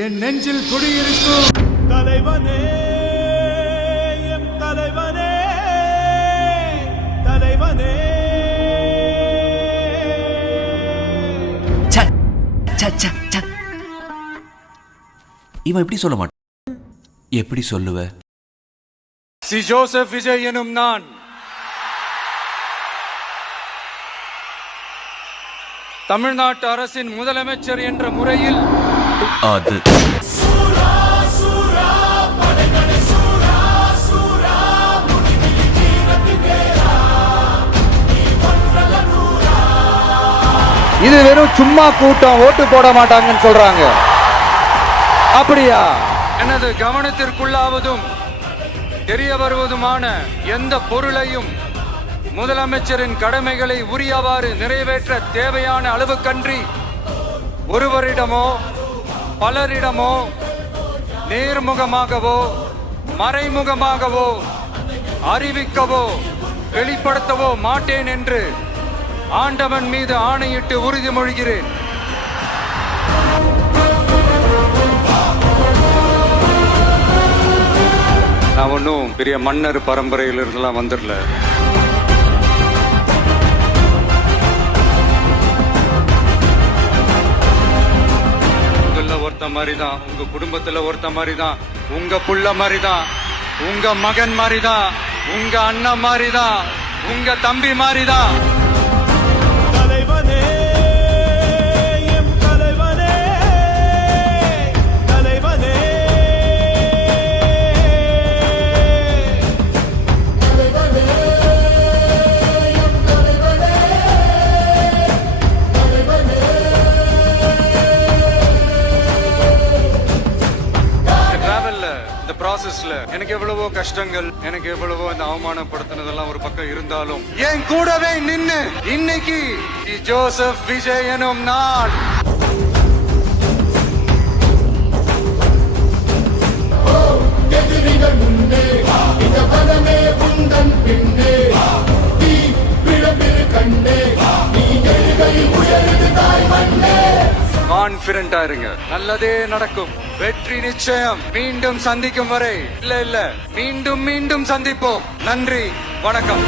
என் நெஞ்சில் குடியிருக்கும் தலைவனே, எம் தலைவனே, தலைவனே. இவன் எப்படி சொல்ல மாட்டான்? எப்படி சொல்லுவ? சி ஜோசப் விஜய் எனும் நான் தமிழ்நாட்டு அரசின் முதலமைச்சர் என்ற முறையில் அது இது வெறும் சும்மா கூட்டம், ஓட்டு போட மாட்டாங்கன்னு சொல்றாங்க. அப்படியா? எனது கவனத்திற்குள்ளாவதும் தெரிய வருவதுமான எந்த பொருளையும் முதலமைச்சரின் கடமைகளை உரியவாறு நிறைவேற்ற தேவையான அளவுக்கன்றி ஒருவரிடமோ பலரிடமோ நேர்முகமாகவோ மறைமுகமாகவோ அறிவிக்கவோ வெளிப்படுத்தவோ மாட்டேன் என்று ஆண்டவன் மீது ஆணையிட்டு உறுதிமொழிகிறேன். நான் ஒன்றும் பெரிய மன்னர் பரம்பரையிலிருந்துலாம் வந்துடல. ஒருத்த மாதிரி தான், உங்க குடும்பத்துல ஒருத்த மாதிரி தான், உங்க புள்ள மாதிரி தான், உங்க மகன் மாதிரி தான், உங்க அண்ணன் மாதிரி தான், உங்க தம்பி மாதிரி தான். தலைவனே, எம் தலைவனே, தலைவனே. இந்த ப்ராசஸ்ல எனக்கு எவ்வளவோ கஷ்டங்கள், எனக்கு எவ்வளவோ இந்த அவமானப்படுத்தினதெல்லாம் ஒரு பக்கம் இருந்தாலும் என் கூடவே நின்னு இன்னைக்கு ஜோசப் விஜய் எனும் நான் கான்பிடண்டா இருங்க, நல்லதே நடக்கும், வெற்றி நிச்சயம். மீண்டும் சந்திக்கும் வரை இல்ல மீண்டும் மீண்டும் சந்திப்போம். நன்றி, வணக்கம்.